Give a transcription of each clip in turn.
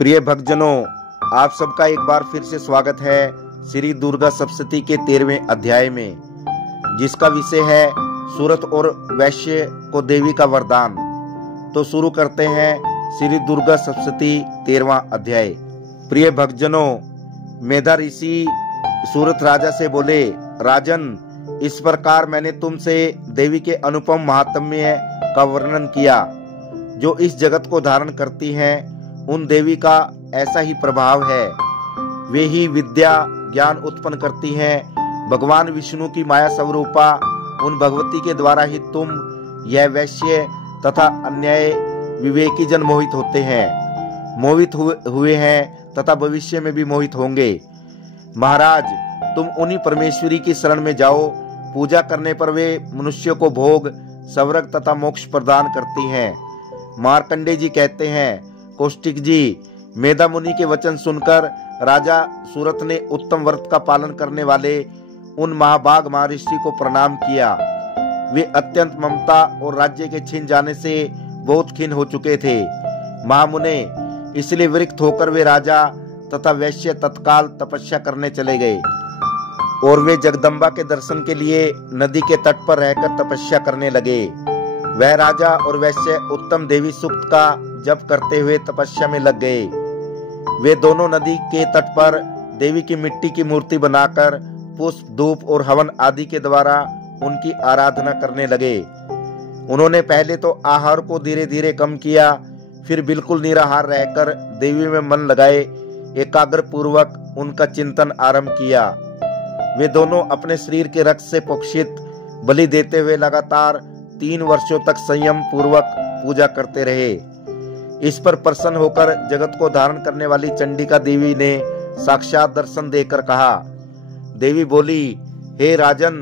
प्रिय भक्तजनों, आप सबका एक बार फिर से स्वागत है श्री दुर्गा सप्तशती के 13वें अध्याय में, जिसका विषय है सूरत और वैश्य को देवी का वरदान। तो शुरू करते हैं श्री दुर्गा सप्तशती 13वां अध्याय। प्रिय भक्तजनों, मेधा ऋषि सूरत राजा से बोले, राजन, इस प्रकार मैंने तुमसे देवी के अनुपम महात्म्य का वर्णन किया, जो इस जगत को धारण करती हैं। उन देवी का ऐसा ही प्रभाव है। वे ही विद्या ज्ञान उत्पन्न करती हैं। भगवान विष्णु की माया स्वरूपा उन भगवती के द्वारा ही तुम यह वैश्य तथा अन्याय विवेकी जन मोहित होते हैं, मोहित हुए हैं तथा भविष्य में भी मोहित होंगे। महाराज, तुम उन्हीं परमेश्वरी की शरण में जाओ। पूजा करने पर वे मनुष्य को भोग, स्वर्ग तथा मोक्ष प्रदान करती हैं। मार्कंडेय जी कहते हैं, कौशिक जी, मेधा मुनि के वचन सुनकर राजा सूरत ने उत्तम व्रत का पालन करने वाले उन महाभाग महर्षि को प्रणाम किया। वे अत्यंत ममता और राज्य के छीन जाने से बहुत खिन्न हो चुके थे। महामुने, इसलिए विरक्त होकर वे राजा तथा वैश्य तत्काल तपस्या करने चले गए और वे जगदम्बा के दर्शन के लिए नदी के तट पर रहकर तपस्या करने लगे। वह राजा और वैश्य उत्तम देवी सूक्त का जप करते हुए तपस्या में लग गए। वे दोनों नदी के तट पर देवी की मिट्टी की मूर्ति बनाकर पुष्प, धूप और हवन आदि के द्वारा उनकी आराधना करने लगे। उन्होंने पहले तो आहार को धीरे धीरे कम किया, फिर बिल्कुल निराहार रहकर देवी में मन लगाए एकाग्र पूर्वक उनका चिंतन आरंभ किया। वे दोनों अपने शरीर के रक्त से पोषित बलि देते हुए लगातार 3 वर्षों तक संयम पूर्वक पूजा करते रहे। इस पर प्रसन्न होकर जगत को धारण करने वाली चंडिका देवी ने साक्षात दर्शन देकर कहा। देवी बोली, हे राजन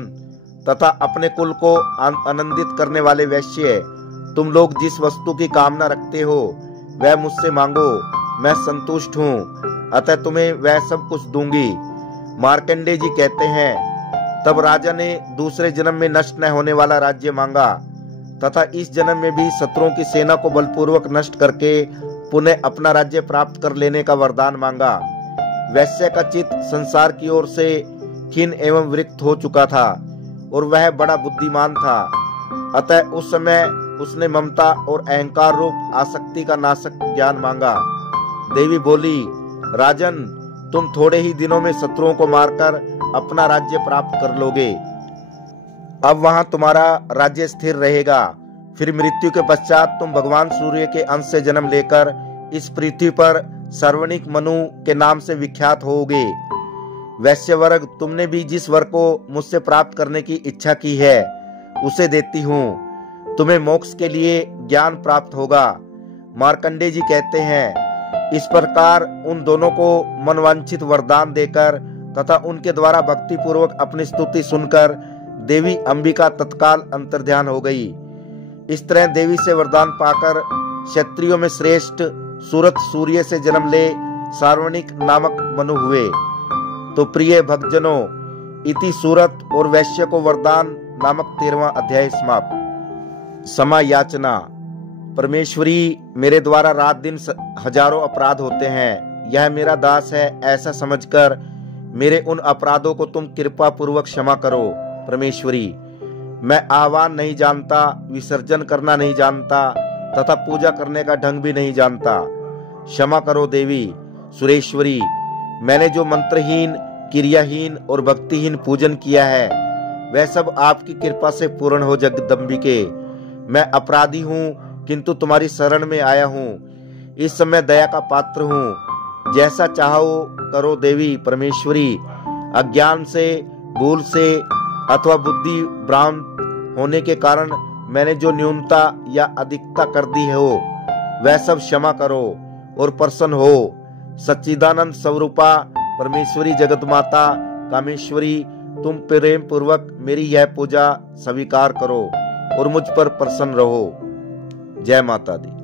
तथा अपने कुल को आनंदित करने वाले वैश्य, तुम लोग जिस वस्तु की कामना रखते हो वह मुझसे मांगो, मैं संतुष्ट हूँ, अतः तुम्हें वह सब कुछ दूंगी। मार्कंडेय जी कहते हैं, तब राजा ने दूसरे जन्म में नष्ट न होने वाला राज्य मांगा तथा इस जन्म में भी शत्रुओं की सेना को बलपूर्वक नष्ट करके पुनः अपना राज्य प्राप्त कर लेने का वरदान मांगा। वैश्य का चित्त संसार की ओर से खिन्न एवं विरक्त हो चुका था और वह बड़ा बुद्धिमान था, अतः उस समय उसने ममता और अहंकार रूप आसक्ति का नाशक ज्ञान मांगा। देवी बोली, राजन, तुम थोड़े ही दिनों में शत्रुओं को मारकर अपना राज्य प्राप्त कर लोगे। अब वहां तुम्हारा राज्य स्थिर रहेगा। फिर मृत्यु के पश्चात तुम भगवान सूर्य के अंश से जन्म लेकर इस पृथ्वी पर सर्वणिक मनु के नाम से विख्यात होगे। वैश्य वर्ग, तुमने भी जिस वर को मुझसे प्राप्त करने की इच्छा की है उसे देती हूँ। तुम्हें मोक्ष के लिए ज्ञान प्राप्त होगा। मार्कंडेय जी कहते हैं, इस प्रकार उन दोनों को मनवांछित वरदान देकर तथा उनके द्वारा भक्ति पूर्वक अपनी स्तुति सुनकर देवी अंबिका तत्काल अंतर्ध्यान हो गई। इस तरह देवी से वरदान पाकर क्षत्रियों में श्रेष्ठ सूरत सूर्य से जन्म ले सार्वणिक नामक मनु हुए। तो प्रिय भक्तजनों, इति सूरत और वैश्य को वरदान नामक 13वां अध्याय समाप्त। क्षमा याचना। परमेश्वरी, मेरे द्वारा रात दिन हजारों अपराध होते हैं। यह मेरा दास है, ऐसा समझकर मेरे उन अपराधों को तुम कृपा पूर्वक क्षमा करो। परमेश्वरी, मैं आह्वान नहीं जानता, विसर्जन करना नहीं जानता तथा पूजा करने का ढंग भी नहीं जानता। क्षमा करो देवी। सुरेश्वरी, मैंने जो मंत्रहीन, क्रियाहीन और भक्तिहीन पूजन किया है वह सब आपकी कृपा से पूर्ण हो जगदम्बिके। मैं अपराधी हूँ, किंतु तुम्हारी शरण में आया हूँ। इस समय दया का पात्र हूँ। जैसा चाहो करो देवी। परमेश्वरी, अज्ञान से, भूल से अथवा बुद्धि भ्रांत होने के कारण मैंने जो न्यूनता या अधिकता कर दी हो वह सब क्षमा करो और प्रसन्न हो। सच्चिदानंद स्वरूपा परमेश्वरी जगत माता कामेश्वरी, तुम प्रेम पूर्वक मेरी यह पूजा स्वीकार करो और मुझ पर प्रसन्न रहो। जय माता दी।